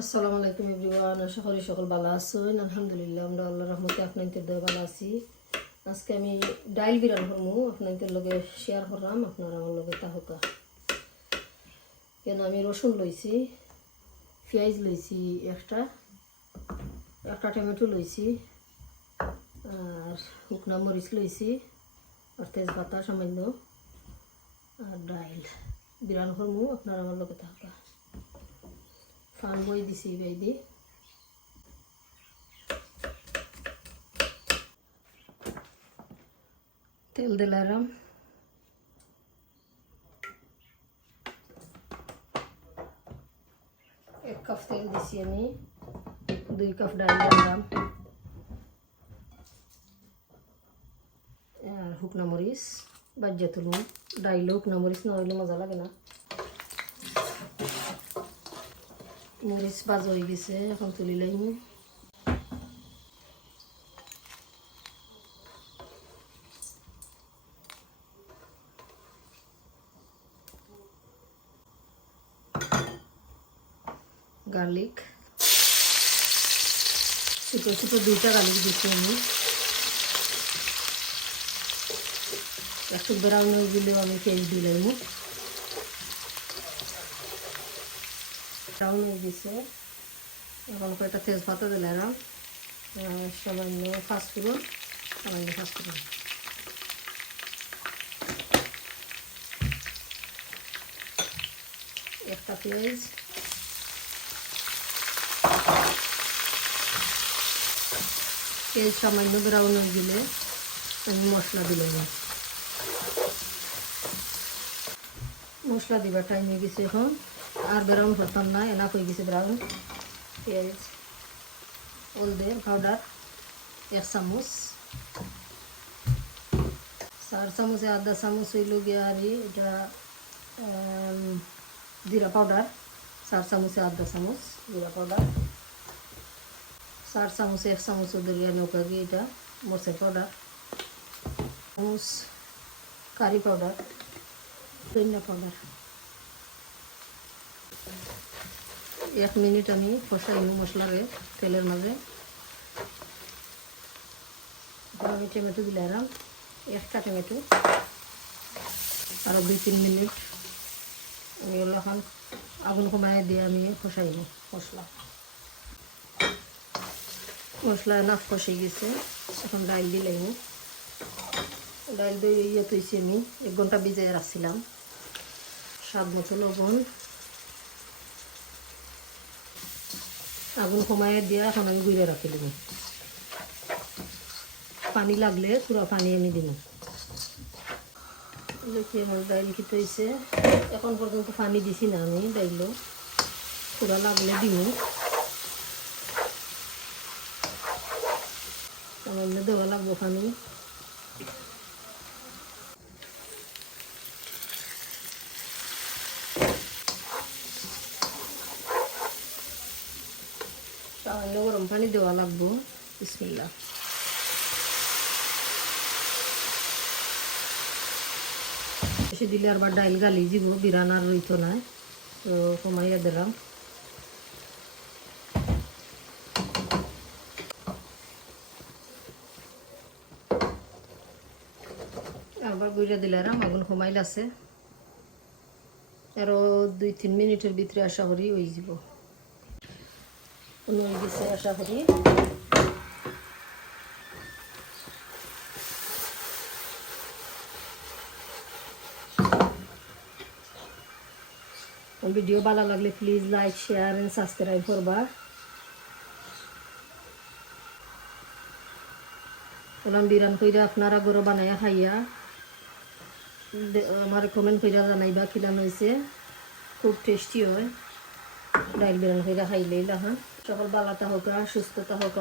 আসসালামু আলাইকুম এভরিওয়ান, আশা করি সকল ভালো আছেন। আলহামদুলিল্লাহ আমরা আল্লাহর রহমতে আপনাদের দয়া ভালো আছি। আজকে আমি ডাইল বিরান করবো, আপনাদের লগে শেয়ার করলাম, আপনারা আমার লগে তাহকা। কেন আমি রসুন লইছি, পেঁয়াজ লইছি, একটা টমেটো লইছি, আর শুকনা মরিচ লইছি, আর তেজপাতা সামান্য, আর ডাইল বিরান করবো, আপনারা আমার লগে তাহকা। ফান বই দিছি বাইদি, তেল দিলাম, 1 কাপ তেল দিছি, আমি 2 কাপ ডাল দিলাম, আর শুকনা মরিচ বাজ্যা তুলুম। ডাইলে শুকনা মরিচ না হইলে মজা লাগে না। মরিচ বাজ হয়ে গেছে, এখন তুলি লাইম। গার্লিক ছোটো ছোটো 2টা গার্লিক দিচ্ছি আমি। একটু ব্রাউন হয়ে গেলেও আমি পেঁয়াজ দিলাম। ব্রাউন হয়ে গেছে, এখন কয়েকটা তেজপাতা দিলাম, সামান্য পাঁচফোড়ন, একটা পেঁয়াজ, সামান্য ব্রাউন হয়ে গেলে আমি মশলা দিলাম। মশলা দিবার টাইম হয়ে গেছে, এখন আর ব্রাউন করতাম না, এনাফ হয়ে গেছে ব্রাউন। পেঁয়াজ, হলদের পাউডার 1 চামচ, 4 চামচে আধা চামচ হইল গিয়ে, আর এটা জিরা পাউডার 4 চামচে আধা চামচ জিরা পাউডার, 4 চামচে 1 চামচ ধরিয়া নৌকা গিয়ে এটা মরচের পাউডার, চামচ কারি পাউডার, ধনিয়া পাউডার। 1 মিনিট আমি কষাই মশলারে তেলের মাঝে। আমি টমেটো দিলাম, একটা টমেটো, আরও 2-3 মিনিট আমি এখন আগুন কমায় দিয়ে আমি কষাই মশলা নাফ কষে গেছে। এখন ডাইল দিলাম, ডাইল দিয়ে তৈছি আমি 1 ঘন্টা ভিজিয়ে রাখছিলাম। স্বাদ মতো লবণ, আগুন কমায় দিয়ে এখন আমি গুঁড়ে রাখি দেব। পানি লাগলে পুরো পানি আমি দিব। দেখি আমার ডাইল খেতে হয়েছে, এখন পর্যন্ত পানি দিছি না আমি, ডাইল পুরা লাগলে দিব। সামান্য দেওয়া লাগবো পানি। সামান্য গরম পানি দেওয়া লাগবো। বিসমিল্লাহ। বেশি দিলে আবার ডাইল গালি যাব, বিরান আর রইতো না, তো কমাইয়া দিলাম। আবার গুঁড়া দিলাম, আগুন কমাইল আছে, আরও 2-3 মিনিটের ভিতরে আশা করি হয়ে যাব। হয়ে গেছে আশা করি। ভিডিও ভালো লাগলে please like, share and subscribe করবা। এলাম বিরান কইরা আপনারা গরো বানাইয়া খাইয়া আমার কমেন্ট কইরা জানাইবা কিলান হয়েছে। খুব টেস্টি হয় ডাইল বিরান কইরা খাইলেই লাহা। সকল ভালো থাকা, সুস্থতা হোক।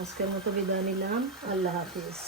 আজকের মতো বিদায় নিলাম। আল্লাহ হাফিজ।